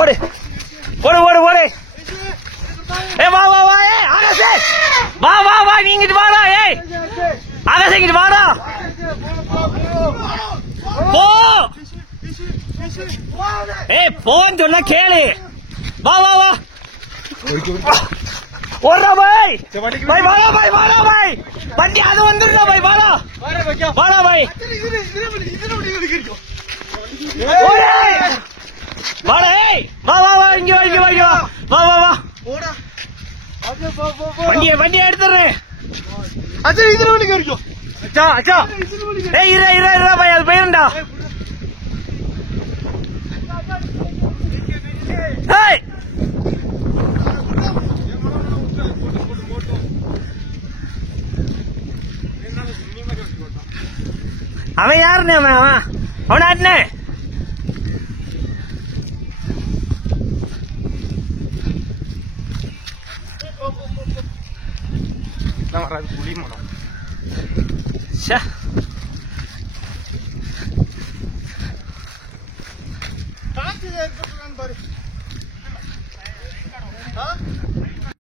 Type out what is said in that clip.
ஓடு ஓடு ஓடு ஓடு. ஏ வா வா வா. ஏ ஆகாஷே வா வா வா. நீ இங்கிட்டு வாடா. ஏய் ஆகாஷ் இங்கிட்டு வாடா. போ. ஏய் போன்னு சொன்னா கேளு. வா வா வா. ஓடுறா பாய். பாய் வாடா பாய் வாடா பாய். வண்டி அது வந்துடுறா பாய் வாடா. வாடா பாய். வாடா. ஏய் வா வா வா. இங்க வா இங்க வா இங்க வா. வா வா வா. வண்டியை எடுத்துறேன். அச்சா அச்சா. ஏய் இரா இரா இரா பாய். அது போயிருண்டா. ஏய் அவன் யாருன்னு அவன் அவனாட்டுனே. புளி மனம் பாரு.